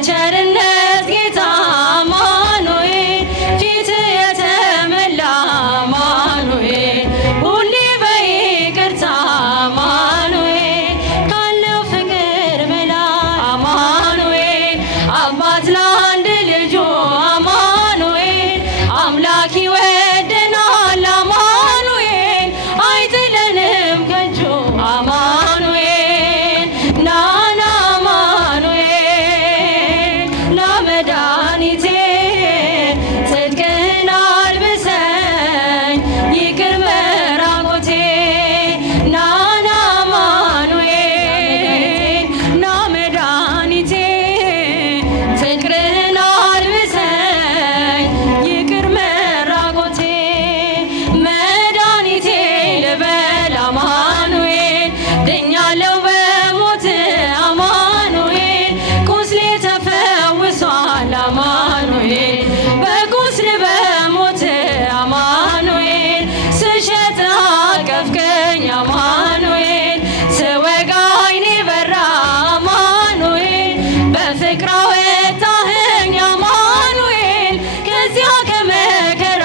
የቸርነት ጌታ አማኑኤል ፊት የተመላ አማኑኤል ሁሌ በይቅርታ አማኑኤል ካለው ፍቅር በላይ አማኑኤል አባት ለአንድ ልጁ አማኑኤል አምላክ ይወደናል አማኑኤል አይጥለንም ከእጁ አማኑኤል ናና አማኑኤል ና መድኃኒቴ ጽድቅህን አልብሰኝ ይቅር መራቆቴ ናና አማኑኤል ና መድኃኒቴ ፍቅርህን አልብሰኝ ይቅር መራቆቴ መድኃኒቴ ልበል አማኑኤል ድኛለሁ በሞት አማኑኤል ቁስሌ ተፈውሷል አማኑኤል በቁስል በሞት አማኑኤል ስሸት አቀፍከኝ አማኑኤል ስወጋ ዓይኔ በራ አማኑኤል በፍቅር አወጣኸኝ አማኑኤል ከዚያ ከመከራ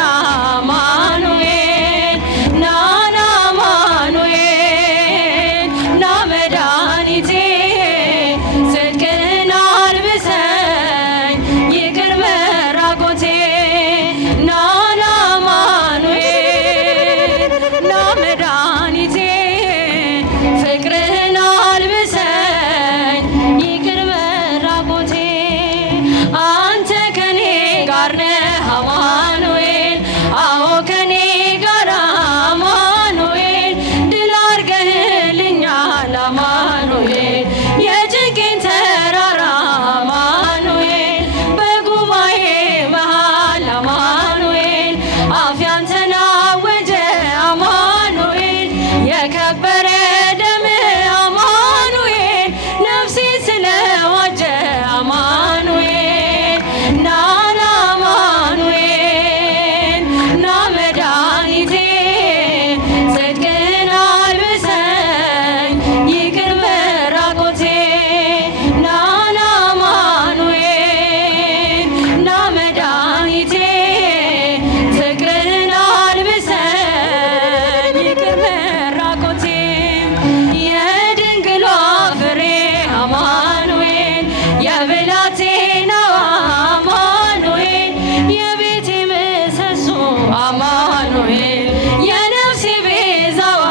አማኑኤል ናና አማኑኤል ና መድኃኒቴ ጽድቅህን አልብሰኝ ይቅር መራቆቴ ናና አማኑኤል ና መድኃኒቴ ፍቅርህን አልብሰኝ ይቅር መራቆቴ አንተ ከኔ ጋር ነህ አማኑኤል አዎ ከኔ ጋር አማኑኤል ድል አድርገህልኛል አማኑኤል የጭንቄን ተራራ አማኑኤል በጉባኤ መሃል አማኑኤል አፍ ያንተን አወጀ አማኑኤል የከበረ ደም አማኑኤል ነፍሴ ስለዋጀ አማኑኤል ናና አማኑኤል ና መድኃኒቴ ጽድቅህን አልብሰኝ ይቅር መራቆቴ ናና አማኑኤል ና መድኃኒቴ ፍቅርህን አልብሰኝ ይቅር መራቆቴ የድንግሏ ፍሬ አማኑኤል የብላቴናዋ አማኑኤል የቤቴ ምሰሶ አማኑኤል የነፍሴ ቤዛዋ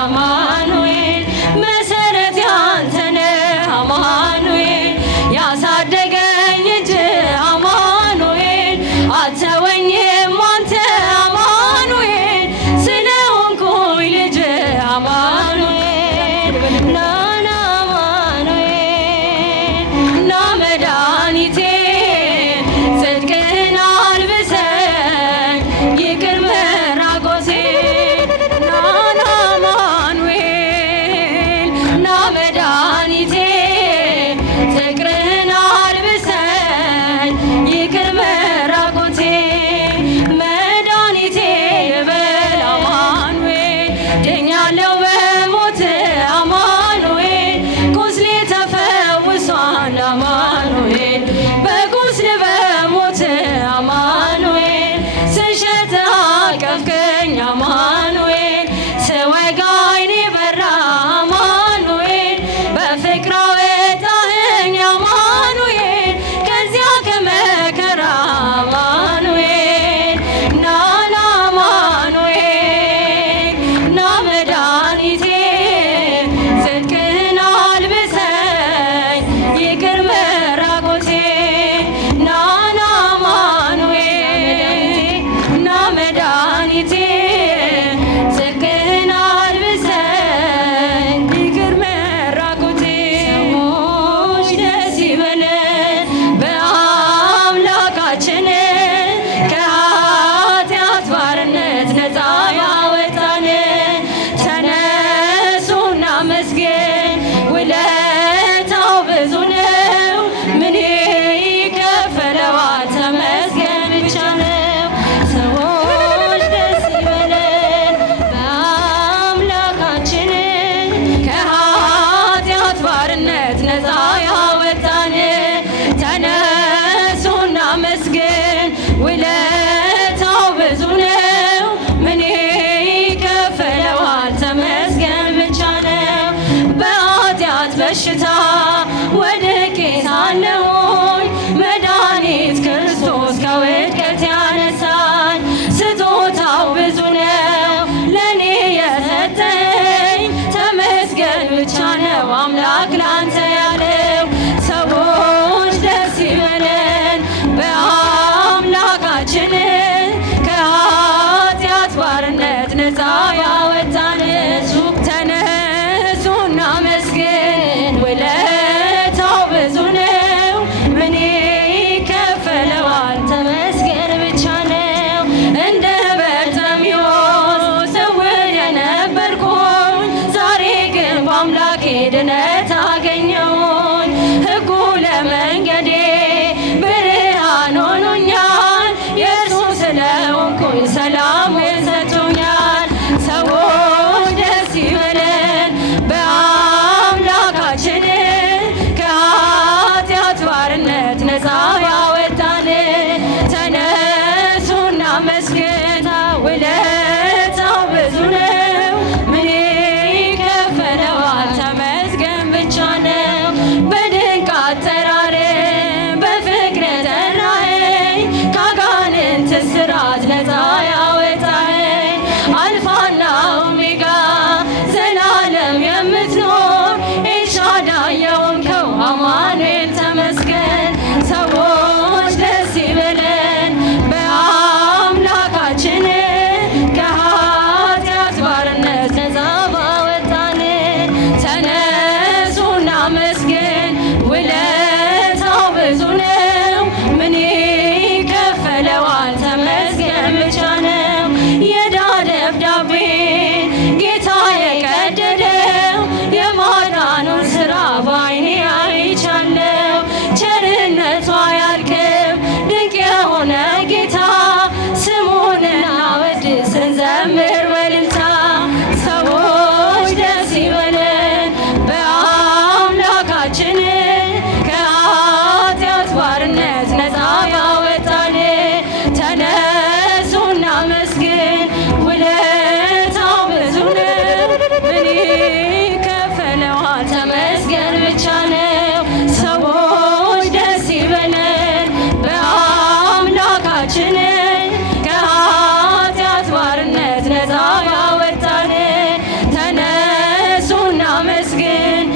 አማኑኤል መሰረት ያንተ ነህ አማኑኤል ያሳደገኝ እጅ አማኑኤል አልተወኝም አንተ አማኑኤል ስለሆንኩኝ ልጅ አማኑኤል ናና አማኑኤል ና መድኃኒቴ ጽድቅህን አልብሰኝ ይቅር መራቆቴ ናና አማኑኤል ና መድኃኒቴ ፍቅርህን አልብሰኝ ነፃ ያወጣን። ተነሱና መስገን ውለታው ብዙ ነው። ምን ይከፈለዋል? ተመስገን ብቻ ነው። በድንቅ አጠራር በፍቅር ጠራኸኝ፣ ከአጋንንት እስራት ነፃ ያወጣኸኝ። አልፋና ኦሜጋ ዘላለም የምትኖር ኤልሻዳይ የሆንከው አማኑኤል ተመስገን። ሰዎች ደስ ይበለን በአምላካችን፣ ከኃጢአት ባርነት ነፃ ባወጣን። ተነሱና መስገን ውለታው ብዙ ነው። ምን ይከፈለዋል? ተመስገን ብቻ ነው። የዕዳ ደብዳቤ ጌታ የቀደደው የማዳኑን ሥራ በዓይኔ አይቻለው። ቸርነቱ አያልቅም ድንቅ የሆነ ጌታ፣ ስሙን እናወድስ እንዘምር በእልልታ። ሰዎች ደስ ይበለን በአምላካችን፣ ከኃጢአት ባርነት ነፃ ያወጣን። ተነሱና መስገን ውለታው ብዙ ነው። ምን ይከፈለዋል? ተመስገን ብቻ ነው። ሰዎች ደስ ይበለን በአምላካችን፣ ከኃጢአት ባርነት ነፃ ያወጣን። ተነሱና መስገን